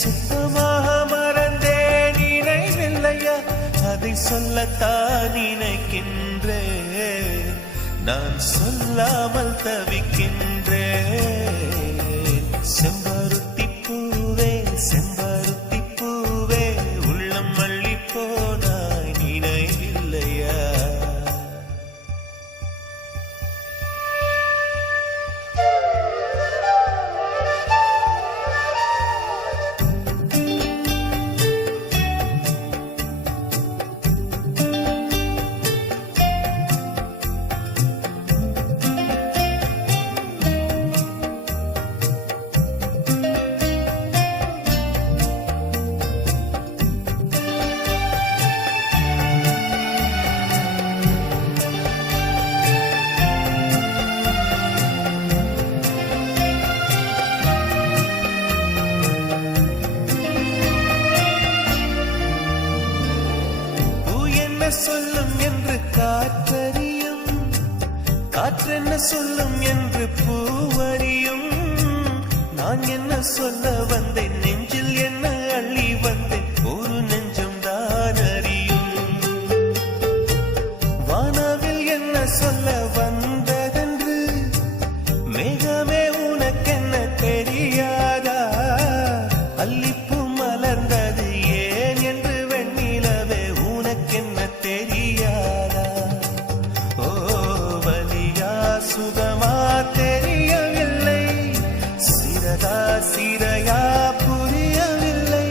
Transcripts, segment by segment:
சுத்தமாக மறந்தேன் நினைவில்லையா? அதை சொல்லத்தான் நினைக்கின்றேன், நான் சொல்லாமல் தவிக்கின்றேன். செம்பருத்தி பூவே செம்பருத்தி பூவே உள்ளம் மல்லி போனாய் நினைவில்லையா? சொல்லும் என்று காற்றறியும், காற்றென்ன சொல்லும் என்று பூவறியும். நான் என்ன சொல்ல வந்தேன், நெஞ்சில் என்ன அள்ளி வந்தேன், ஒரு நெஞ்சம் தான் அறியும். வானவில் என்ன சொல்ல வந்ததென்று மேகமே உனக்கென்ன தெரியாதா? அல்லிப்பூ மலர்ந்தது ஏன் என்று வெண்ணிலவே உனக்கென்ன தெரியாதா? ஓ வலியா சுகமா தெரியவில்லை, சிறகா சிறையா புரியவில்லை.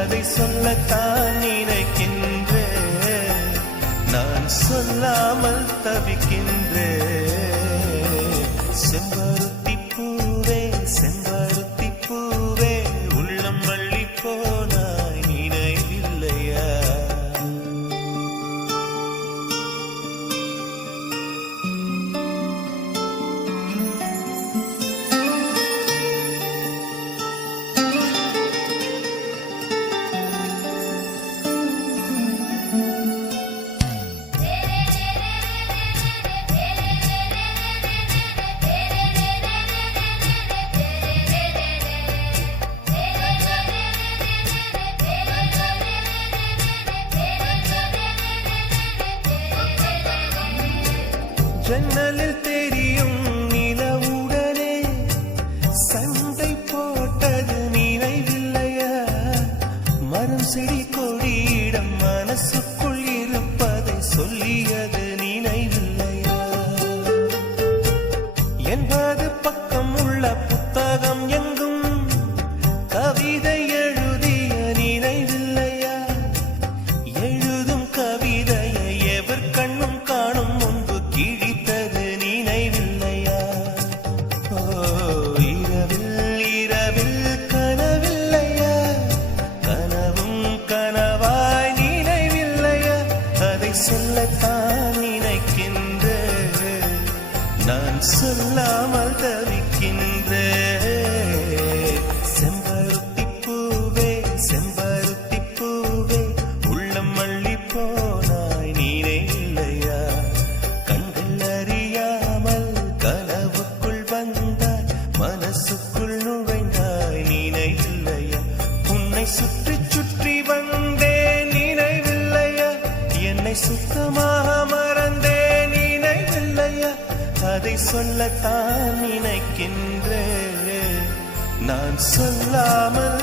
அதை சொல்லத்தான் நினைக்கின்றேன், நான் சொல்லாமல் தவிக்கின்றேன். செம்பருத்தி பூவே செம்பருத்தி பூவே உள்ளம் மல்லி போனாய் நினைவில்லையா? ஜன்னலில் தெரியும் நிலவுடனே சண்டை போட்டது நினைவில்லையா? மரம் செடி கொடியிடம் மனசுக்குள் இருப்பதை சொல்லியது நினைவில்லையா? 80 பக்கம் உள்ள புத்தகம் எங்கும் கவிதை எழுதிய நினைவில்லையா? எழுதும் கவிதையை எவர் கண்ணும் காணும் முன்பு கிழித்தது நினைவில்லையா? ஓ இரவில் இரவில் கனவில்லையா? கனவும் கனவாய் நினைவில்லையா? அதை சொல்லத்தான் நினைக்கின்றேன், நான் சொல்லாமல் தவிக்கின்றேன். செம்பருத்தி பூவே செம்பருத்தி பூவே உள்ளம் மல்லி போனாய் நினைவில்லையா? கண்கள் அறியாமல் கனவுக்குள் வந்தாய், மனசுக்குள் நுழைந்தாய் நினைவில்லையா? உன்னை சுற்றி சுற்றி வந்தேன் நினைவில்லையா? என்னை சுத்தமாக மறந்தேன் நினைவில்லையா? அதை சொல்லத்தான் நினைக்கின்றேன், நான் சொல்லாமல்